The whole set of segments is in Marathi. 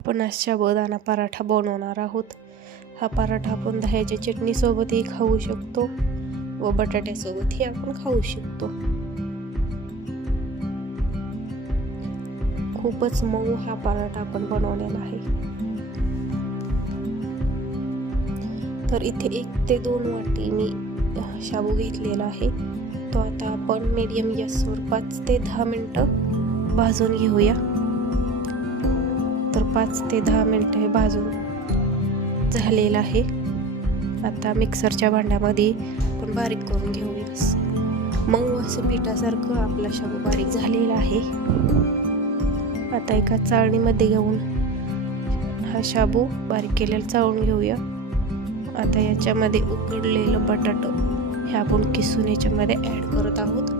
आपण आज साबुदाणा पराठा बनवणार आहोत। हा पराठा आपण दह्याच्या चटणीसोबतही खाऊ शकतो व बटाट्यासोबतही आपण खाऊ शकतो। खूपच मऊ हा पराठा आपण बनवलेला आहे। तर इथे 1 ते 2 वाटी मी शाबू घेतलेला आहे। तो आता आपण मीडियम गॅसवर 5 ते 10 मिनिटं भाजून घेऊया। तर 5 ते 10 मिनिटं हे भाजून झालेलं आहे। आता मिक्सरच्या भांड्यामध्ये आपण बारीक करून घेऊया। मऊ असं पिठासारखं आपला शाबू बारीक झालेला आहे। आता एका चाळणीमध्ये घेऊन हा शाबू बारीक केलेला चाळून घेऊया। आता याच्यामध्ये उकडलेलं बटाटा हे आपण किसून याच्यामध्ये ऍड करत आहोत।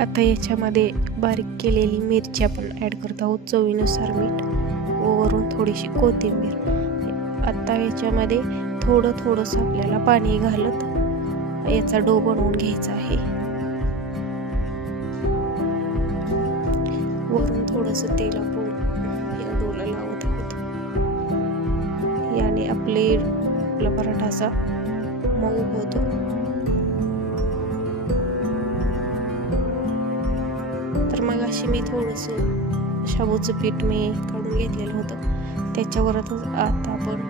आता याच्यामध्ये बारीक केलेली मिरची आपण ऍड करत आहोत, चवीनुसार मीठ व वरून थोडीशी कोथिंबीर। आता याच्यामध्ये थोडंसं आपल्याला पाणी घालत याचा डो बनवून घ्यायचा आहे। वरून थोडंसं तेल आपण या डोला लावत आहोत। याने आपला पराठा असा मऊ होतो। तर मग अशी मी थोडंसं शाबूचं पीठ मी काढून घेतलेलं होतं, त्याच्यावरच आता आपण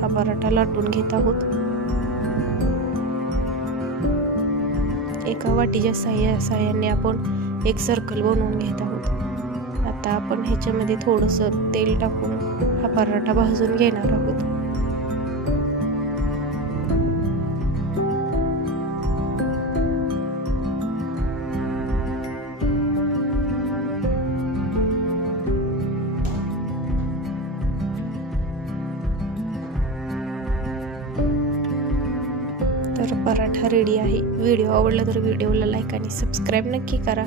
हा पराठा लाटून घेत आहोत। एका वाटीच्या साह्याने आपण एक सर्कल बनवून घेत आहोत। आता आपण ह्याच्यामध्ये थोडंसं तेल टाकून हा पराठा भाजून घेणार आहोत। तर पराठा रेडी आहे। व्हिडिओ आवडला तर व्हिडिओला लाईक आणि सबस्क्राईब नक्की करा।